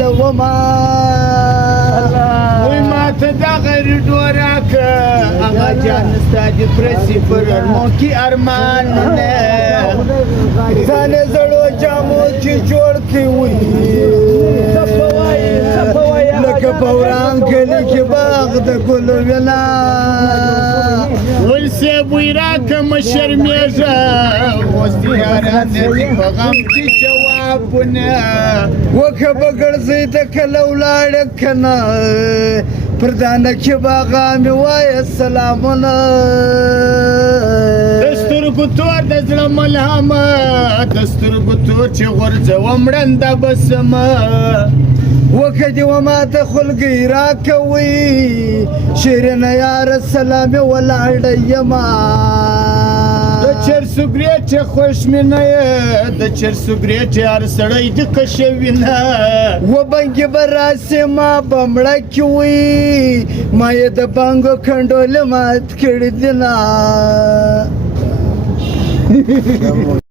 لوما وای ماته دا غیر ډوراکه هغه جان ستا د پرسي پر ارمو کې ارمانونه ځان زړو جامو کې جوړ کې وي لکه په وران کلي کې باغ د ګلو وینا ول صاحب وی راکه مه شرمېږه اوس دې یاران دې په غم کې جوابونه وکه به ګرځئ د کله ولاړه که نه پر دانه کې باغا مې وایه سلامونه د سترګو تور د زړه ملهمه د سترګو تور چې غورځوم ړنده به سمه وکه دې و ماته خلګۍ راکوئ شیرینه یاره سلام یې ولاړه یمه د چرسو ګریټې خوشمینه یې د چرسو ګریټې هر سړی د کشوینه و بنګې به راسې ما به مړه کې وي ما یې د بانګو کنډولې مات کړي دي نه